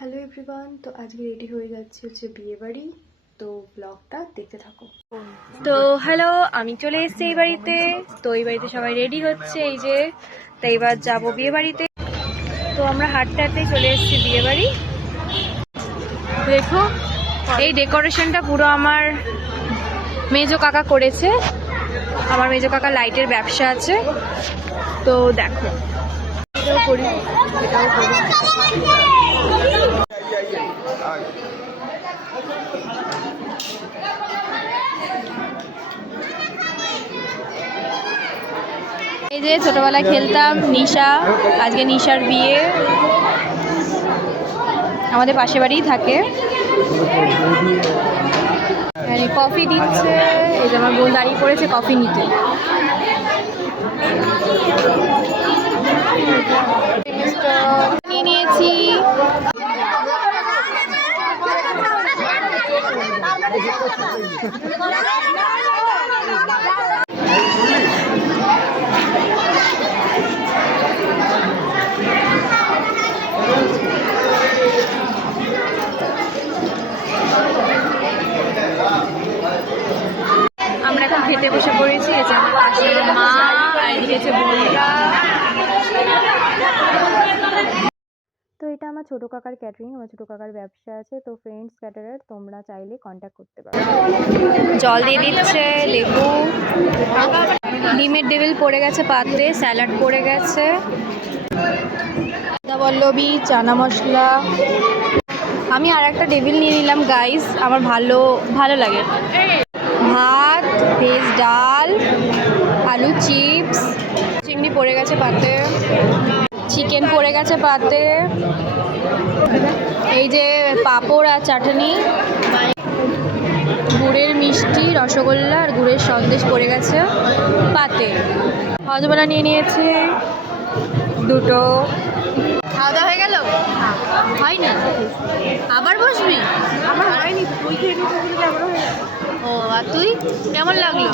Hello everyone, তো আজকে ready হয়ে যাচ্ছি হচ্ছে বিয়ে বাড়ি। তো ব্লগটা দেখতে থাকো। তো হ্যালো, আমি চলে এসেছি এই বাড়িতে। তো এই বাড়িতে সবাই রেডি হচ্ছে, এই যে। তো এবার যাবো বিয়ে বাড়িতে। তো আমরা হাঁটতে হাঁটতেই চলে এসেছি বিয়ে বাড়ি। দেখো এই ডেকোরেশনটা পুরো আমার মেজো কাকা করেছে। আমার মেজো কাকা লাইটের ব্যবসা আছে। তো দেখো, এটাও করি, এটাও করি। এই যে ছোটবেলায় খেলতাম নিশা, আজকে নিশার বিয়ে। আমাদের পাশে বাড়িই থাকে। কফি দিচ্ছে, এই যে আমার বোন দাঁড়িয়ে পড়েছে কফি নিতে। নিয়ে নিয়েছি। আমরা এখন খেতে বসে পড়েছি। এই যে আমার পাশে মা, আর এদিকে আছে বোনরা। তো এটা আমার ছোটো কাকার ক্যাটারিং, আমার ছোটো কাকার ব্যবসা আছে। তো ফ্রেন্ডস ক্যাটারার, তোমরা চাইলে কন্ট্যাক্ট করতে পারো। জল দিয়ে দিচ্ছে, লেবু, ডিমের টেবিল পড়ে গেছে পাতে, স্যালাড পড়ে গেছে, পল্লবী, চানা মশলা। আমি আর একটা টেবিল নিয়ে নিলাম গাইস, আমার ভালো লাগে। ভাত, ভেজ ডাল, আলু চিপস, চিংড়ি পড়ে গেছে পাতে, চিকেন পড়ে গেছে পাতে, এই যে পাঁপড় আর চাটনি, গুড়ের মিষ্টি, রসগোল্লা আর গুড়ের সন্দেশ পড়ে গেছে পাতে। হজমলা নিয়ে নিয়েছে দুটো। খাওয়া দাওয়া হয়ে গেল? হয়নি? আবার বসবি? আমার হয়নি। ও, আর তুই কেমন লাগলো?